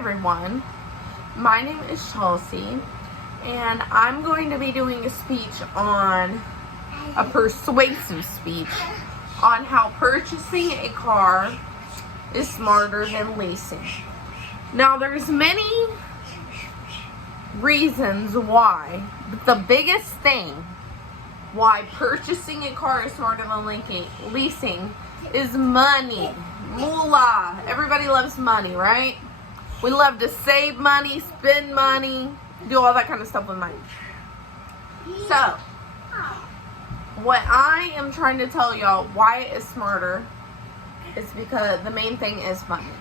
everyone, my name is Chelsea, and I'm going to be doing a speech on, a persuasive speech, on how purchasing a car is smarter than leasing. Now, there's many reasons why, but the biggest thing why purchasing a car is smarter than leasing is money. Moolah. Everybody loves money, right? We love to save money, spend money, do all that kind of stuff with money. So, what I am trying to tell y'all why it is smarter is because the main thing is money.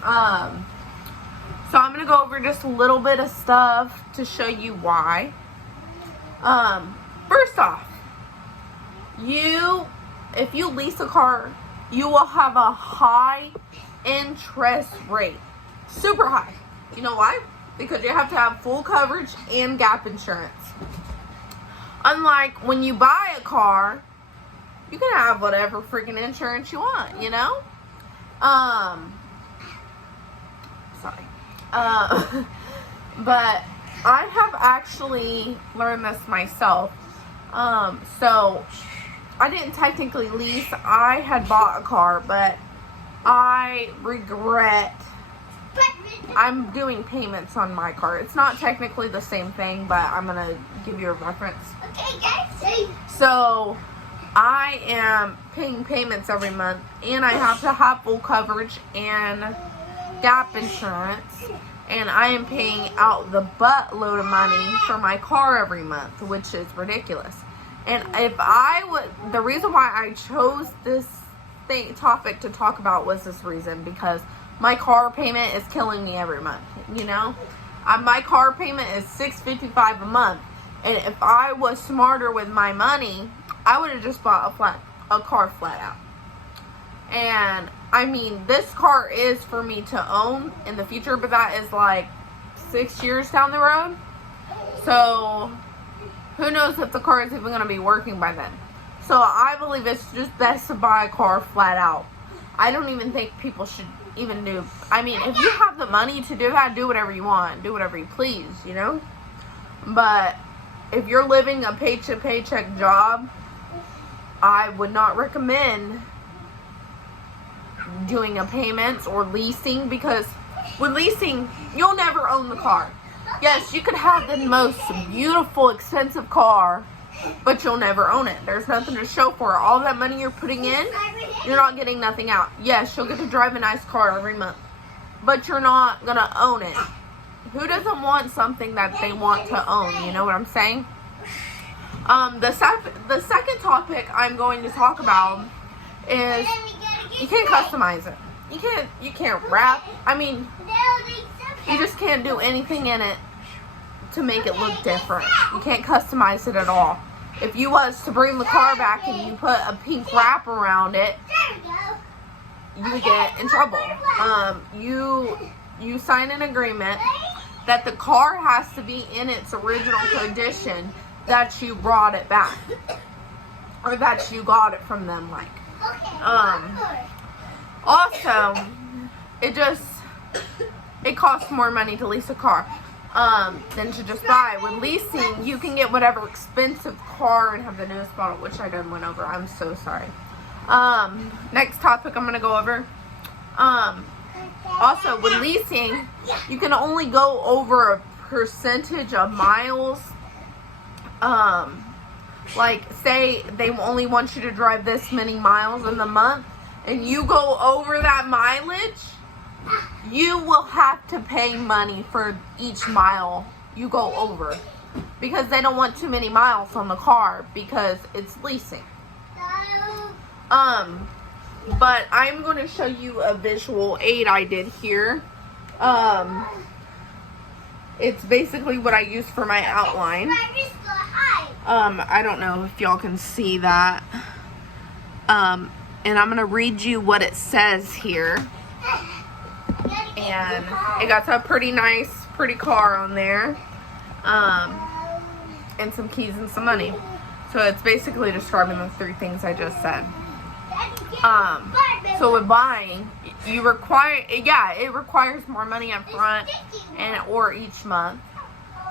So I'm going to go over just a little bit of stuff to show you why. First off, if you lease a car, you will have a high interest rate. Super high. You know why? Because you have to have full coverage and gap insurance. Unlike when you buy a car, you can have whatever freaking insurance you want, you know? Sorry. But I have actually learned this myself. So I didn't technically lease. I had bought a car, but I regret I'm doing payments on my car. It's not technically the same thing, but I'm going to give you a reference. Okay, guys. So I am paying payments every month, and I have to have full coverage and gap insurance, and I am paying out the buttload of money for my car every month, which is ridiculous. And the reason why I chose this topic to talk about was this reason, because my car payment is killing me every month, you know? My car payment is $655 a month, and if I was smarter with my money, I would have just bought a car flat out. And I mean, this car is for me to own in the future, but that is like 6 years down the road. So who knows if the car is even going to be working by then. So I believe it's just best to buy a car flat out. I don't even think people should even do. I mean, if you have the money to do that, do whatever you want. Do whatever you please, you know? But if you're living a paycheck job, I would not recommend doing a payments or leasing, because with leasing, you'll never own the car. Yes, you could have the most beautiful, expensive car, but you'll never own it. There's nothing to show for it. All that money you're putting in, you're not getting nothing out. Yes, you'll get to drive a nice car every month, but you're not going to own it. Who doesn't want something that they want to own? You know what I'm saying? The second topic I'm going to talk about is you can't customize it. You can't wrap. I mean, you just can't do anything in it to make it look different. You can't customize it at all. If you was to bring the car back and you put a pink wrap around it, you would get in trouble. You sign an agreement that the car has to be in its original condition that you brought it back, or that you got it from them, like. Also, it costs more money to lease a car than to just buy. With leasing, you can get whatever expensive car and have the newest model, which I done went over. I'm so sorry. Next topic I'm going to go over. Also, with leasing, you can only go over a percentage of miles. Like, say they only want you to drive this many miles in the month, and you go over that mileage, you will have to pay money for each mile you go over, because they don't want too many miles on the car because it's leasing. But I'm going to show you a visual aid I did here. It's basically what I use for my outline. I don't know if y'all can see that. And I'm going to read you what it says here. And it got a pretty car on there. And some keys and some money. So it's basically describing the three things I just said. So So with buying, it requires more money up front or each month.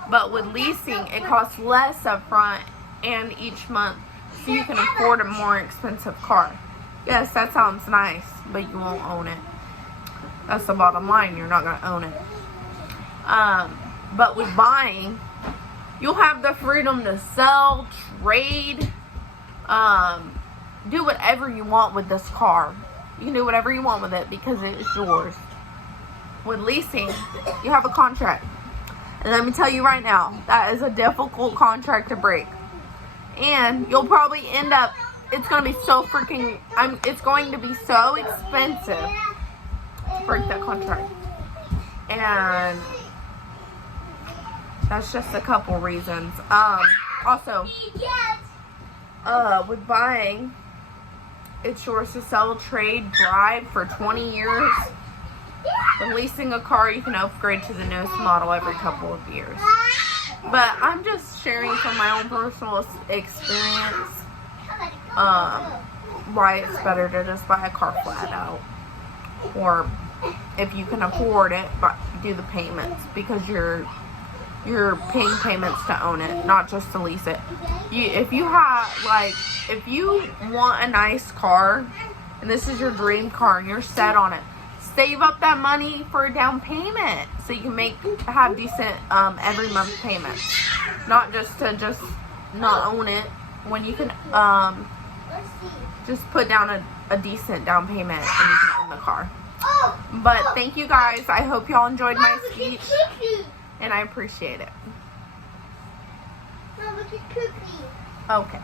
But with leasing, it costs less up front and each month, so you can afford a more expensive car. Yes, that sounds nice, but you won't own it. That's the bottom line. You're not going to own it. But with buying, you'll have the freedom to sell, trade, do whatever you want with this car. You can do whatever you want with it because it is yours. With leasing, you have a contract. And let me tell you right now, that is a difficult contract to break. And you'll probably end up, it's going to be so it's going to be so expensive to break that contract. And that's just a couple reasons. Also, with buying, it's yours to sell, trade, drive for 20 years. With leasing a car, you can upgrade to the newest model every couple of years. But I'm just sharing from my own personal experience why it's better to just buy a car flat out. Or if you can afford it, but do the payments, because you're paying payments to own it, not just to lease it. If you want a nice car and this is your dream car and you're set on it, save up that money for a down payment so you can have decent every month payments, not just to not own it when you can just put down a decent down payment and you can own the car. But thank you guys. I hope y'all enjoyed my speech, and I appreciate it. Okay.